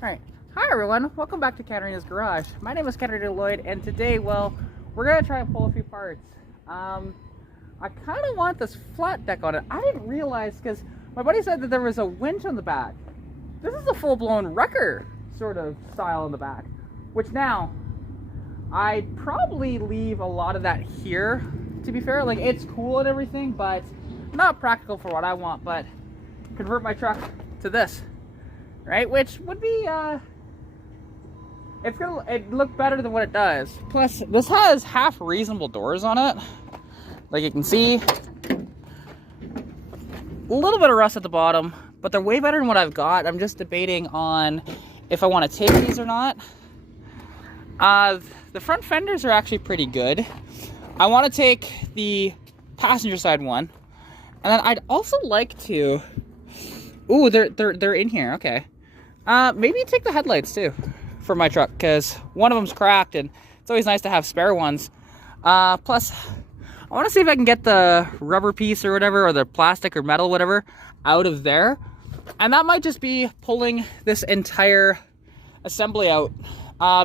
Alright, hi everyone, welcome back to Katarina's Garage. My name is Katarina Lloyd, and today, well, we're going to try and pull a few parts. I kind of want this flat deck on it. I didn't realize, because my buddy said that there was a winch on the back. This is a full-blown wrecker sort of style in the back, which now, I'd probably leave a lot of that here, to be fair. Like, it's cool and everything, but not practical for what I want, but convert my truck to this. Right, which would be it'd look better than what it does. Plus, this has half reasonable doors on it, like you can see. A little bit of rust at the bottom, but they're way better than what I've got. I'm just debating on if I want to take these or not. The front fenders are actually pretty good. I want to take the passenger side one, and then I'd also like to. Ooh, they're in here. Okay. Maybe take the headlights too for my truck, because one of them's cracked and it's always nice to have spare ones. Plus, I want to see if I can get the rubber piece or whatever, or the plastic or metal, whatever, out of there. And that might just be pulling this entire assembly out,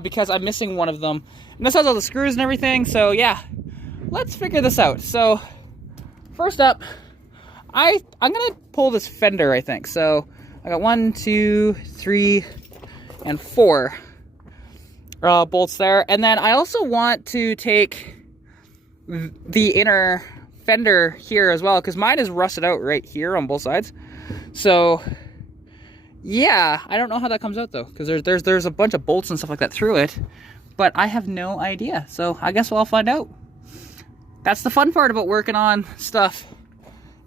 because I'm missing one of them. And this has all the screws and everything, so yeah, let's figure this out. So, first up, I'm gonna pull this fender, I think. So, I got 1, 2, 3, and 4 bolts there. And then I also want to take the inner fender here as well, because mine is rusted out right here on both sides. So, yeah, I don't know how that comes out though, because there's a bunch of bolts and stuff like that through it, but I have no idea. So I guess we'll find out. That's the fun part about working on stuff,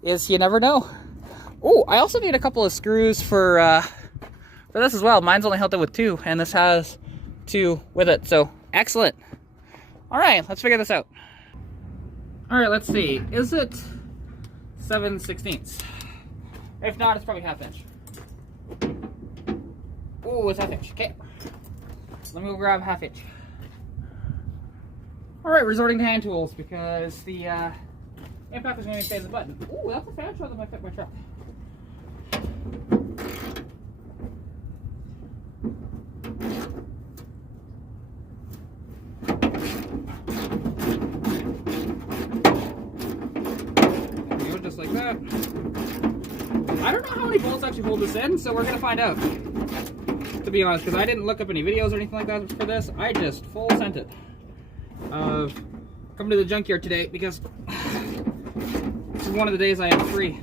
is you never know. Oh, I also need a couple of screws for this as well. Mine's only held up with 2, and this has 2 with it, so excellent. All right, let's figure this out. All right, let's see. Is it 7/16? If not, it's probably 1/2 inch. Oh, it's 1/2 inch. Okay, let me go grab 1/2 inch. All right, resorting to hand tools because the impact is going to stay as a button. Oh, that's a fan shroud that might fit my truck. Just like that. I don't know how many bolts actually hold this in, so we're gonna find out, to be honest, because I didn't look up any videos or anything like that for this. I just full sent it of coming to the junkyard today, because this is one of the days I am free.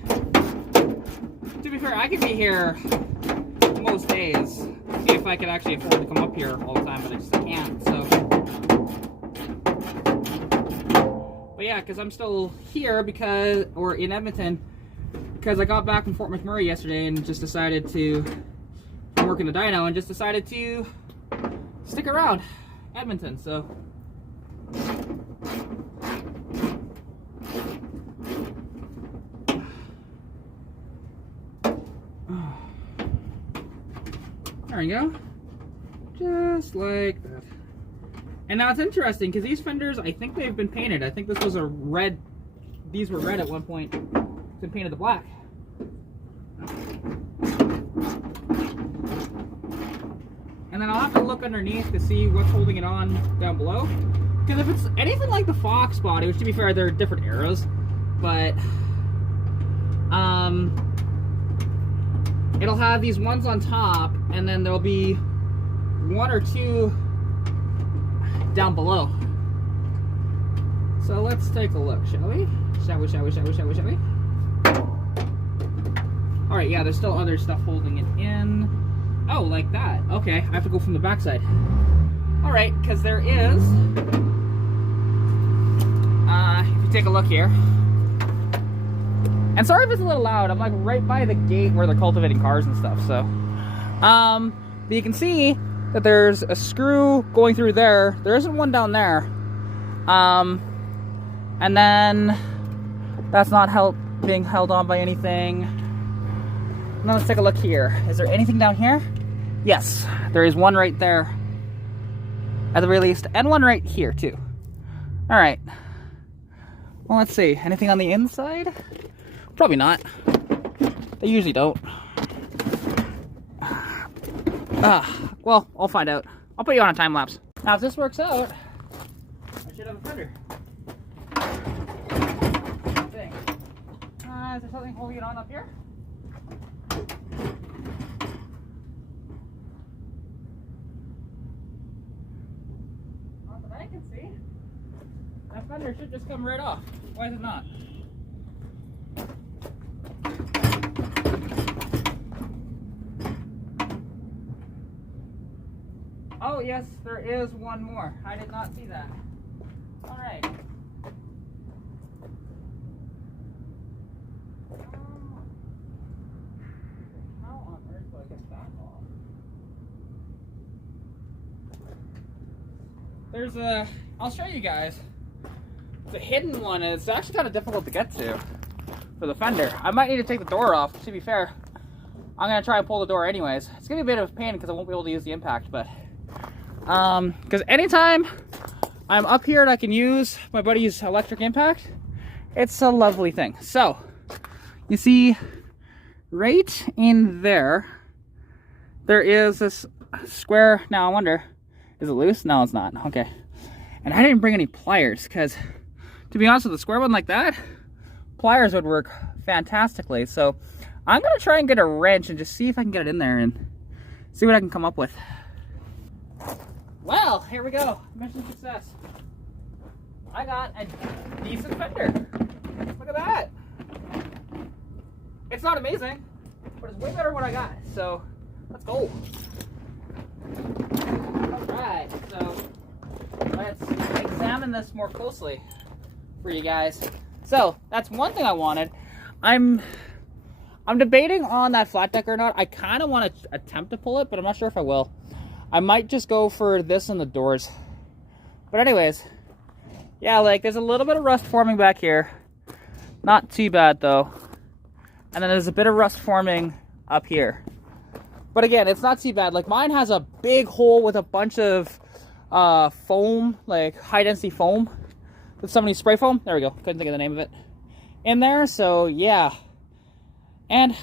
To be fair, I could be here most days if I could actually afford to come up here all the time, but I just can't, so. But yeah, because I'm still here or in Edmonton, because I got back from Fort McMurray yesterday and just decided to work in the dyno and just decided to stick around Edmonton, so. There we go. Just like that. And now it's interesting because these fenders, I think they've been painted. I think this was a red, these were red at one point. It's been painted to black. And then I'll have to look underneath to see what's holding it on down below. Because if it's anything like the Fox body, which to be fair, they're different eras, but it'll have these ones on top, and then there'll be 1 or 2 down below. So let's take a look, shall we? Shall we? Alright, yeah, there's still other stuff holding it in. Oh, like that. Okay, I have to go from the backside. Alright, because there is, if you take a look here, and sorry if it's a little loud, I'm like right by the gate where they're cultivating cars and stuff, so. But you can see that there's a screw going through there. There isn't one down there. And then that's not being held on by anything. Now let's take a look here. Is there anything down here? Yes, there is one right there at the very least, and one right here too. All right. Well, let's see. Anything on the inside? Probably not. They usually don't. Well, I'll find out. I'll put you on a time lapse. Now, if this works out, I should have a fender. Thing. Is there something holding it on up here? Not that I can see. That fender should just come right off. Why is it not? Oh yes, there is one more. I did not see that. All right. How on earth do I get that off? There's a. I'll show you guys. It's a hidden one, and it's actually kind of difficult to get to for the fender. I might need to take the door off. To be fair, I'm gonna try and pull the door anyways. It's gonna be a bit of a pain because I won't be able to use the impact, but. Because anytime I'm up here and I can use my buddy's electric impact, it's a lovely thing. So, you see, right in there, there is this square. Now I wonder, is it loose? No, it's not. Okay. And I didn't bring any pliers because, to be honest with a square one like that, pliers would work fantastically. So, I'm going to try and get a wrench and just see if I can get it in there and see what I can come up with. Well, here we go. Mission success. I got a decent fender. Look at that. It's not amazing, but it's way better than what I got. So, let's go. Alright, so let's examine this more closely for you guys. So, that's one thing I wanted. I'm debating on that flat deck or not. I kind of want to attempt to pull it, but I'm not sure if I will. I might just go for this and the doors. But anyways, yeah, like there's a little bit of rust forming back here. Not too bad though. And then there's a bit of rust forming up here. But again, it's not too bad. Like mine has a big hole with a bunch of foam, like high density foam. With somebody's spray foam. There we go. Couldn't think of the name of it. In there, so yeah. And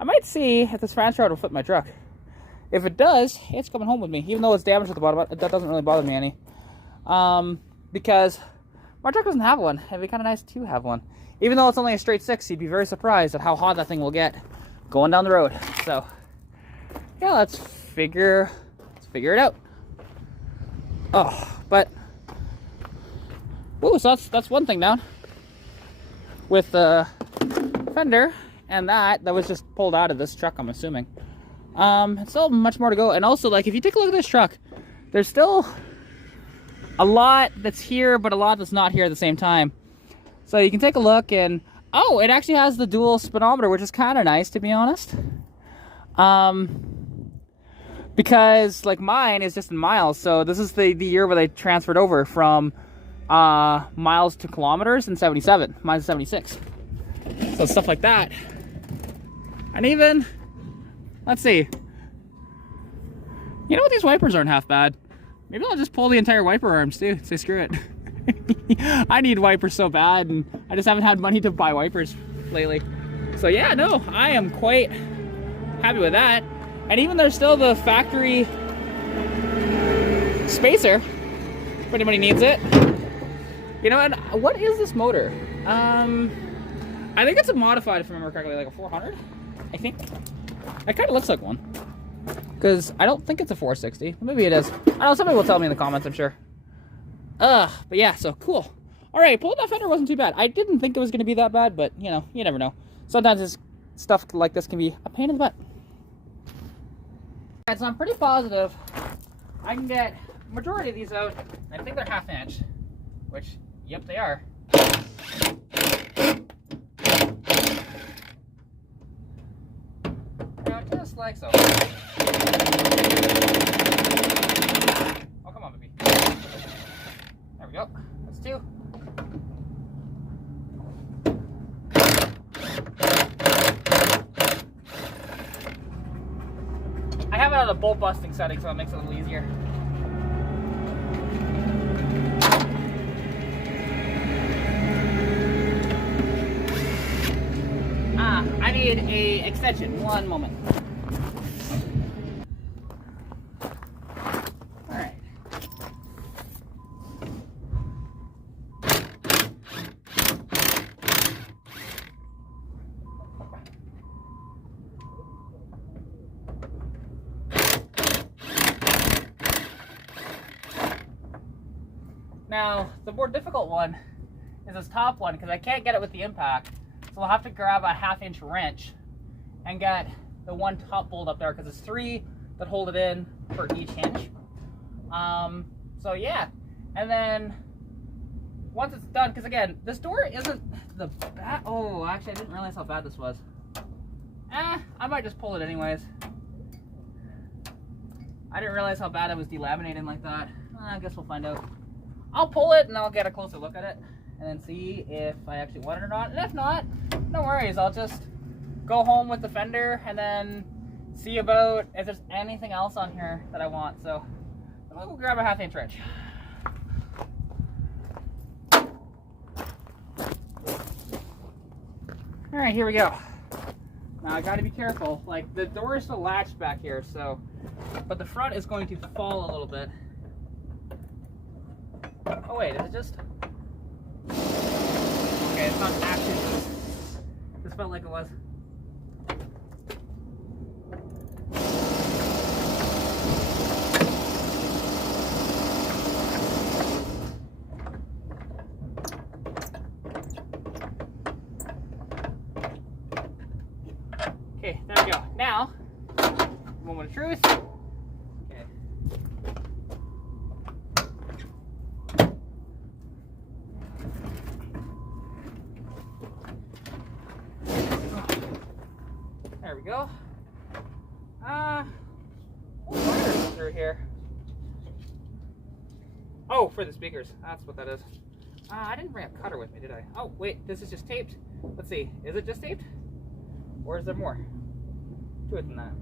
I might see if this fan shroud will fit my truck. If it does, it's coming home with me. Even though it's damaged at the bottom, that doesn't really bother me any. Because my truck doesn't have one. It'd be kind of nice to have one. Even though it's only a straight 6, you'd be very surprised at how hot that thing will get going down the road. So, yeah, let's figure it out. Oh, but ooh, so that's one thing down with the fender, and that was just pulled out of this truck, I'm assuming. Still much more to go. And also, like, if you take a look at this truck, there's still a lot that's here, but a lot that's not here at the same time. So you can take a look and, oh, it actually has the dual speedometer, which is kind of nice, to be honest. Because, like, mine is just in miles. So this is the year where they transferred over from miles to kilometers in 77. Mine's 76. So stuff like that. And even, let's see. You know what? These wipers aren't half bad. Maybe I'll just pull the entire wiper arms too. Say screw it. I need wipers so bad, and I just haven't had money to buy wipers lately. So yeah, no, I am quite happy with that. And even there's still the factory spacer if anybody needs it. You know, and what is this motor? I think it's a modified, if I remember correctly, like a 400, I think. It kind of looks like one. Because I don't think it's a 460. Maybe it is. I don't know, somebody will tell me in the comments, I'm sure. But yeah, so cool. Alright, pulling that fender wasn't too bad. I didn't think it was going to be that bad, but, you know, you never know. Sometimes this stuff like this can be a pain in the butt. Alright, so I'm pretty positive I can get the majority of these out. I think they're 1/2 inch. Which, yep, they are. Now, just like so. Oh, come on, baby. There we go. That's 2. I have it on a bolt busting setting, so it makes it a little easier. I need a extension. One moment. Now, the more difficult one is this top one because I can't get it with the impact. So I'll have to grab a 1/2-inch wrench and get the one top bolt up there because it's 3 that hold it in for each hinge. So yeah, and then once it's done, because again, this door isn't the bad. Oh, actually, I didn't realize how bad this was. I might just pull it anyways. I didn't realize how bad it was delaminating like that. I guess we'll find out. I'll pull it and I'll get a closer look at it and then see if I actually want it or not. And if not, no worries. I'll just go home with the fender and then see about if there's anything else on here that I want. So I'll go grab a 1/2-inch wrench. All right, here we go. Now I gotta be careful. Like, the door is still latched back here, so, but the front is going to fall a little bit. Oh wait, is it just? Okay, it's not actually this felt like it was. Okay, there we go. Now, moment of truth. Okay. There we go. What wire is through here? Oh, for the speakers. That's what that is. I didn't bring a cutter with me, did I? Oh, wait, this is just taped. Let's see. Is it just taped? Or is there more to it than that?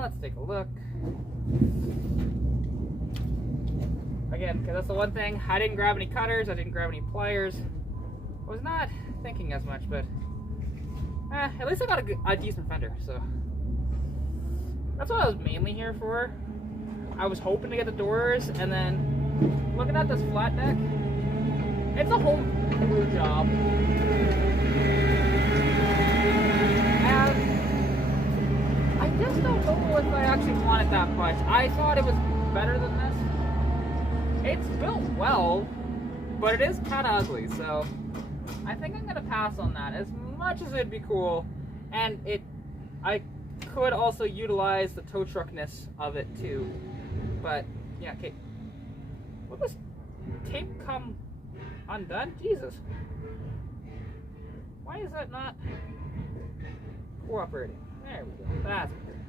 Let's take a look. Again, because that's the one thing. I didn't grab any cutters. I didn't grab any pliers. I was not thinking as much, but at least I got a decent fender, so that's what I was mainly here for. I was hoping to get the doors, and then looking at this flat deck, it's a home glue job. And I just don't know if I actually want it that much. I thought it was better than this. It's built well, but it is kind of ugly, so I think I'm gonna pass on that. As much as it'd be cool, and I could also utilize the tow truckness of it too. But yeah, okay. Will this tape come undone? Jesus. Why is that not cooperating? There we go. That's good.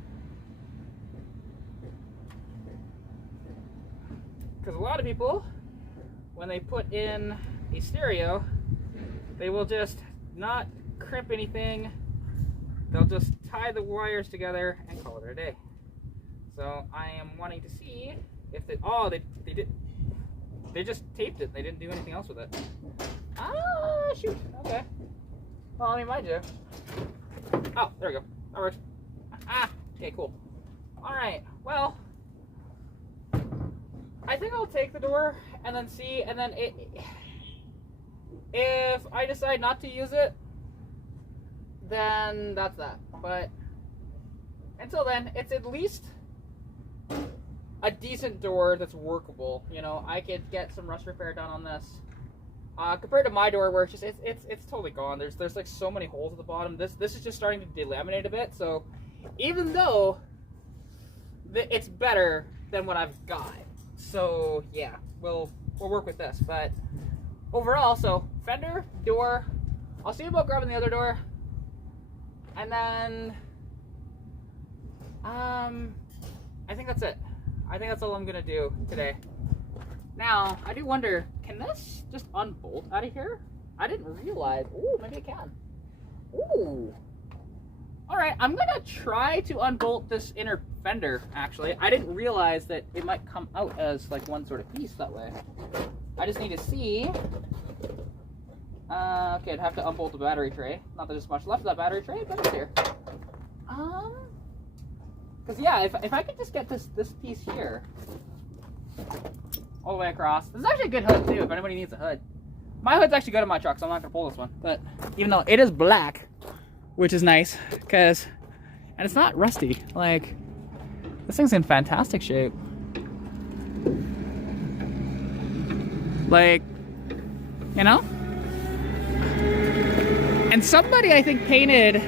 Because a lot of people, when they put in a stereo, they will just not crimp anything. They'll just tie the wires together and call it a day. So I am wanting to see if they, oh, they did, they just taped it. They didn't do anything else with it. Ah, shoot. Okay. Well, I mean, mind you. Oh, there we go. That works. Ah, okay, cool. All right. Well, I think I'll take the door and then see, and then if I decide not to use it, then that's that. But until then, it's at least a decent door that's workable. You know, I could get some rust repair done on this. Compared to my door, where it's just it's totally gone. There's like so many holes at the bottom. This is just starting to delaminate a bit. So even though it's better than what I've got, so yeah, we'll work with this. But overall, so fender, door. I'll see about grabbing the other door, and then I think that's it. I think that's all I'm gonna do today. Now, I do wonder, can this just unbolt out of here? I didn't realize. Ooh, maybe it can. Ooh. Alright, I'm gonna try to unbolt this inner fender, actually. I didn't realize that it might come out as like one sort of piece that way. I just need to see. Okay, I'd have to unbolt the battery tray. Not that there's much left of that battery tray, but it's here. Because yeah, if I could just get this piece here all the way across. This is actually a good hood too, if anybody needs a hood. My hood's actually good in my truck, so I'm not gonna pull this one. But even though it is black, which is nice, and it's not rusty. Like, this thing's in fantastic shape. Like, you know? And somebody, I think, painted...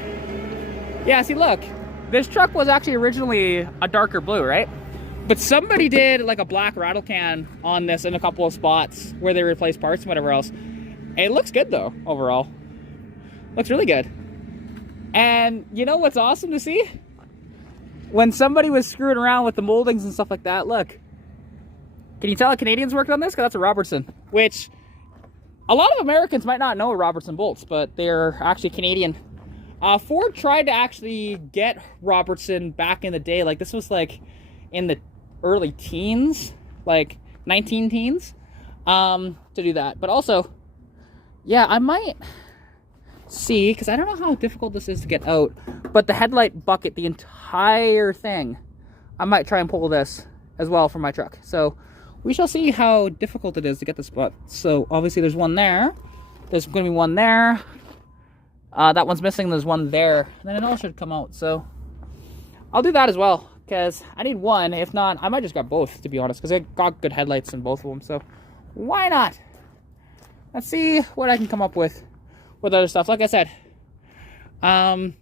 Yeah, see, look. This truck was actually originally a darker blue, right? But somebody did like a black rattle can on this in a couple of spots where they replaced parts and whatever else. It looks good though, overall. Looks really good. And you know what's awesome to see? When somebody was screwing around with the moldings and stuff like that, look. Can you tell a Canadian's worked on this? Because that's a Robertson, which a lot of Americans might not know Robertson bolts, but they're actually Canadian. Ford tried to actually get Robertson back in the day. Like this was like in the early teens, like 19 teens, to do that. But also, yeah, I might see, because I don't know how difficult this is to get out, but the headlight bucket, the entire thing, I might try and pull this as well for my truck. So we shall see how difficult it is to get this spot. So obviously there's one there, there's going to be one there, that one's missing, there's one there, and then it all should come out. So I'll do that as well, because I need one. If not, I might just grab both, to be honest, because I got good headlights in both of them. So why not? Let's see what I can come up with other stuff. Like I said, and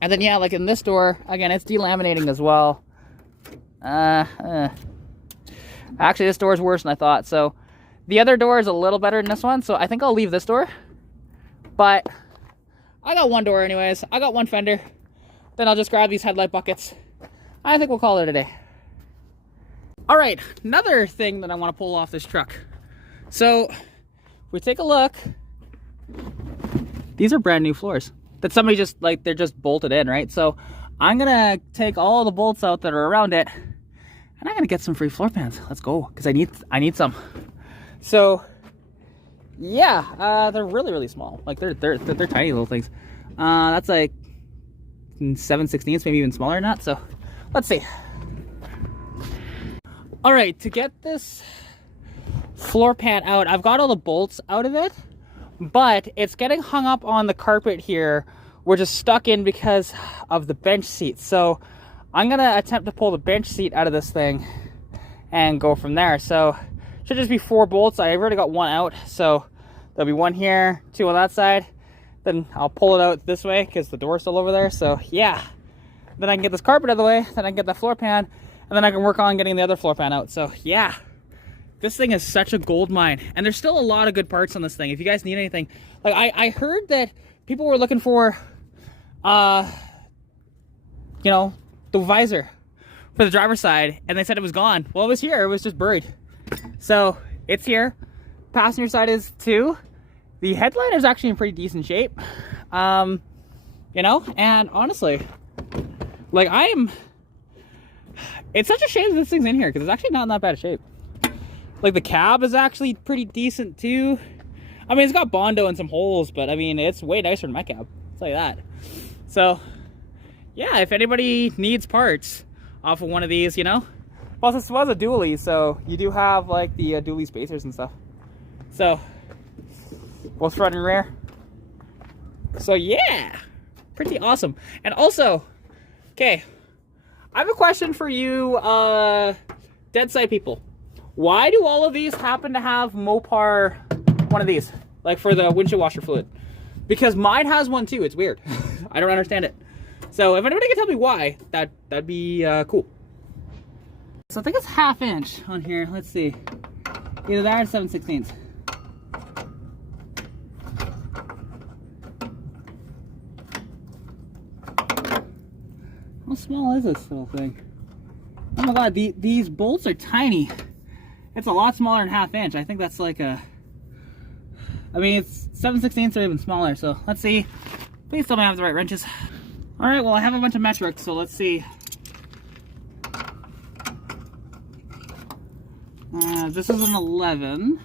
then yeah, like in this door again, it's delaminating as well. Actually, this door is worse than I thought. So the other door is a little better than this one, so I think I'll leave this door. But I got one door anyways. I got one fender. Then I'll just grab these headlight buckets. I think we'll call it a day. All right, another thing that I want to pull off this truck. So if we take a look, these are brand new floors that somebody just, like, they're just bolted in, right? So I'm gonna take all the bolts out that are around it, and I'm gonna get some free floor pans. Let's go, because I need some. So yeah, they're really small. Like they're tiny little things. That's like 7/16, maybe even smaller than that. So let's see. All right, to get this floor pan out, I've got all the bolts out of it, but it's getting hung up on the carpet here. We're just stuck in because of the bench seat. So I'm gonna attempt to pull the bench seat out of this thing and go from there. So should just be 4 bolts. I've already got one out, so there'll be one here, 2 on that side. Then I'll pull it out this way because the door's still over there. So yeah, then I can get this carpet out of the way, then I can get that floor pan, and then I can work on getting the other floor pan out. So yeah, this thing is such a gold mine, and there's still a lot of good parts on this thing. If you guys need anything, like I heard that people were looking for you know, the visor for the driver's side, and they said it was gone. Well, it was here, it was just buried. So it's here. Passenger side is too. The headlight is actually in pretty decent shape, you know, and honestly, like it's such a shame that this thing's in here, because it's actually not in that bad of shape. Like the cab is actually pretty decent too. I mean, it's got Bondo and some holes, but I mean, it's way nicer than my cab, I'll tell you that. So yeah, if anybody needs parts off of one of these, you know. Plus this was a dually, so you do have like the dually spacers and stuff. So both front and rear. So yeah, pretty awesome. And also, okay, I have a question for you dead side people. Why do all of these happen to have Mopar, one of these, like for the windshield washer fluid? Because mine has one too. It's weird. I don't understand it. So if anybody can tell me why, that'd be cool. So I think it's 1/2 inch on here. Let's see. Either that or 7/16. How small is this little thing? Oh my god, these bolts are tiny. It's a lot smaller than 1/2 inch. I think that's like a... I mean, it's 7/16 or even smaller, so let's see. Please tell me I have the right wrenches. Alright, well I have a bunch of metrics, so let's see. This is an 11.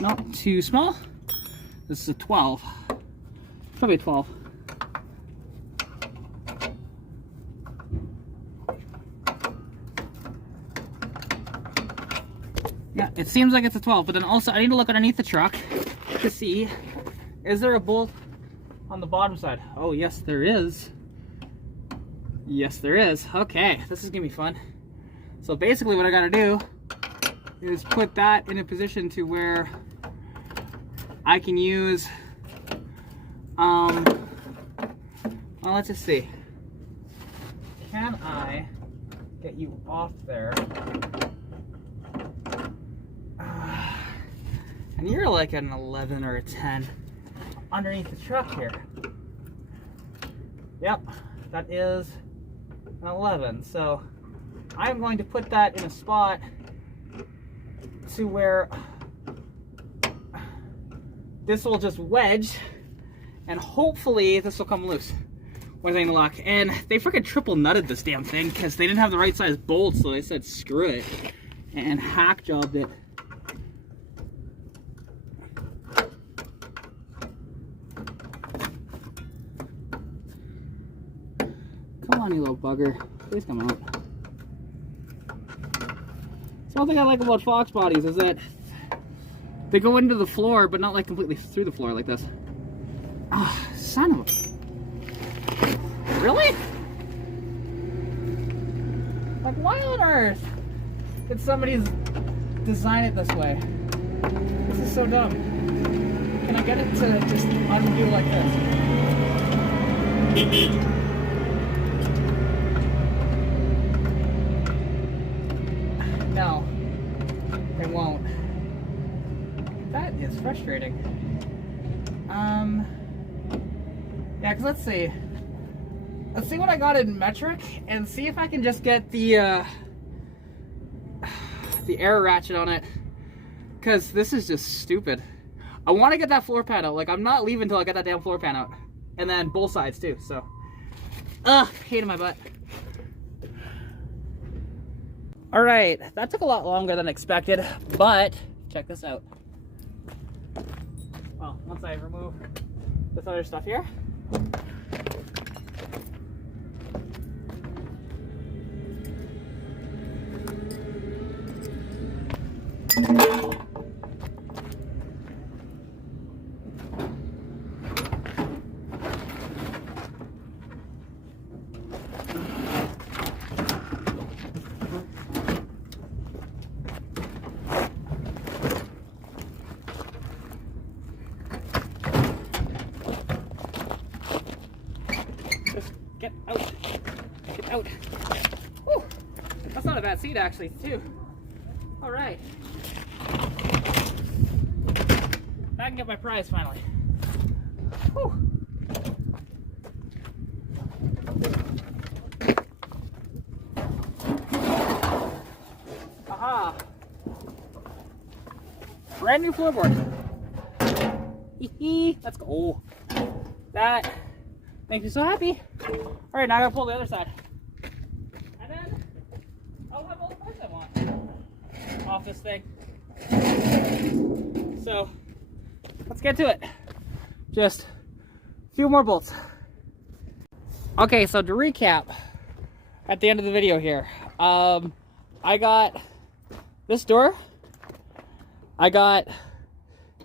Nope, too small. This is a 12. Probably a 12. Yeah, it seems like it's a 12, but then also I need to look underneath the truck to see, is there a bolt on the bottom side? Oh yes, there is. Yes, there is. Okay, this is gonna be fun. So basically what I gotta do is put that in a position to where I can use, well, let's just see. Can I get you off there? And you're like an 11 or a 10 underneath the truck here. Yep, that is an 11. So I'm going to put that in a spot to where this will just wedge, and hopefully this will come loose with any luck. And they freaking triple nutted this damn thing because they didn't have the right size bolts, so they said screw it and hack jobbed it. Come on, you little bugger. Please come out. So one thing I like about Fox bodies is that they go into the floor, but not like completely through the floor like this. Ah, son of a... Really? Like, why on earth did somebody design it this way? This is so dumb. Can I get it to just undo like this? No, it won't. That is frustrating. Yeah, because let's see. Let's see what I got in metric and see if I can just get the air ratchet on it. Because this is just stupid. I want to get that floor pan out. Like, I'm not leaving until I get that damn floor pan out. And then both sides too, so. Pain in my butt. All right, that took a lot longer than expected, but check this out. Well, once I remove this other stuff here. Get out. Get out. Whew. That's not a bad seat, actually, too. All right. I can get my prize finally. Whew. Aha. Brand new floorboard. Let's go. That makes me so happy. All right, now I gotta pull the other side. And then I'll have all the parts I want off this thing. So let's get to it. Just a few more bolts. Okay, so to recap at the end of the video here, I got this door. I got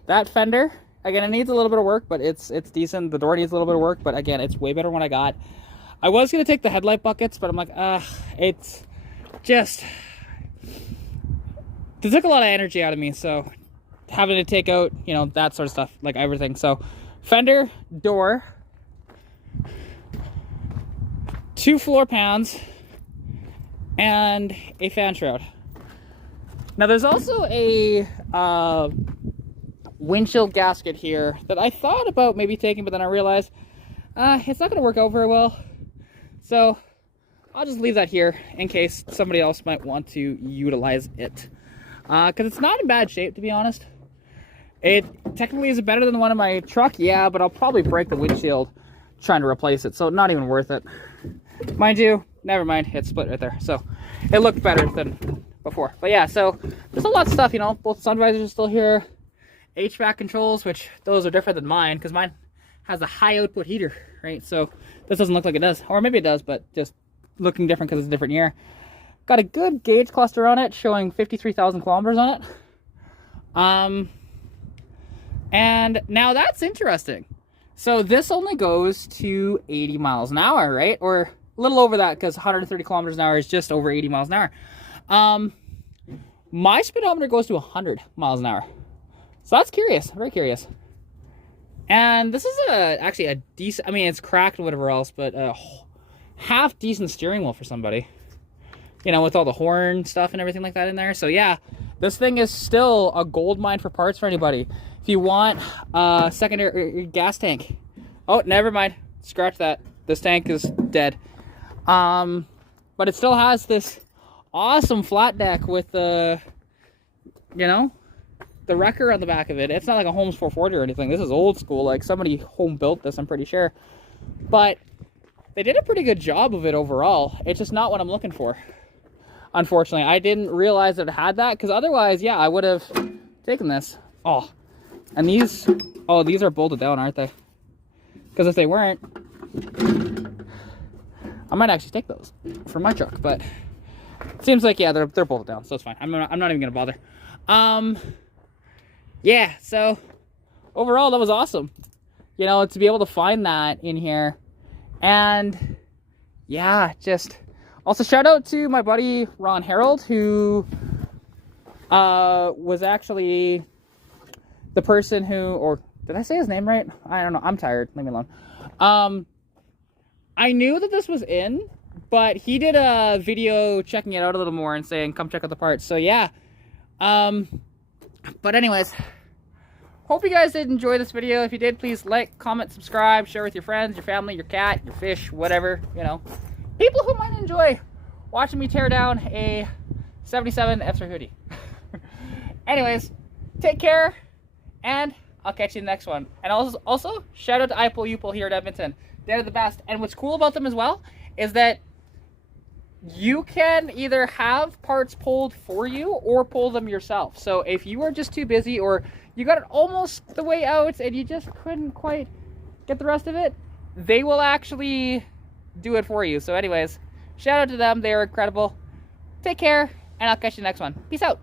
that fender. Again, it needs a little bit of work, but it's decent. The door needs a little bit of work, but again, it's way better than what I got. I was gonna take the headlight buckets, but I'm like, it's just, they took a lot of energy out of me, so having to take out, you know, that sort of stuff, like everything. So fender, door, 2 floor pans, and a fan shroud. Now there's also a windshield gasket here that I thought about maybe taking, but then I realized it's not going to work out very well. So I'll just leave that here in case somebody else might want to utilize it. Because it's not in bad shape, to be honest. It technically is better than the one in my truck, yeah, but I'll probably break the windshield trying to replace it, so not even worth it. Mind you, never mind, it's split right there. So it looked better than before. But yeah, so there's a lot of stuff, you know, both sun visors are still here. HVAC controls, which those are different than mine, because mine has a high output heater, right? So this doesn't look like it does, or maybe it does, but just looking different because it's a different year. Got a good gauge cluster on it, showing 53,000 kilometers on it. And now that's interesting. So this only goes to 80 miles an hour, right? Or a little over that because 130 kilometers an hour is just over 80 miles an hour. My speedometer goes to 100 miles an hour. So that's curious, very curious. And this is actually a decent, I mean, it's cracked and whatever else, but a half decent steering wheel for somebody. You know, with all the horn stuff and everything like that in there. So yeah, this thing is still a gold mine for parts for anybody. If you want a secondary gas tank. Oh, never mind. Scratch that. This tank is dead. But it still has this awesome flat deck with the, you know, the wrecker on the back of it. It's not like a Holmes 440 or anything. This is old school. Like somebody home built this, I'm pretty sure. But they did a pretty good job of it overall. It's just not what I'm looking for. Unfortunately, I didn't realize that it had that, because otherwise, yeah, I would have taken this. Oh, and these are bolted down, aren't they? Because if they weren't, I might actually take those for my truck. But it seems like, yeah, they're bolted down, so it's fine. I'm not even gonna bother. Yeah. So overall, that was awesome. You know, to be able to find that in here, and yeah, just. Also, shout out to my buddy Ron Harold, who was actually the person who, or did I say his name right? I don't know. I'm tired. Leave me alone. I knew that this was in, but he did a video checking it out a little more and saying, come check out the parts. So yeah. But anyways, hope you guys did enjoy this video. If you did, please like, comment, subscribe, share with your friends, your family, your cat, your fish, whatever, you know. People who might enjoy watching me tear down a 77 F350. Anyways, take care, and I'll catch you in the next one. And also shout out to iPull here at Edmonton. They're the best. And what's cool about them as well is that you can either have parts pulled for you or pull them yourself. So if you are just too busy, or you got it almost the way out and you just couldn't quite get the rest of it, they will actually do it for you. So anyways, shout out to them. They're incredible. Take care, and I'll catch you next one. Peace out.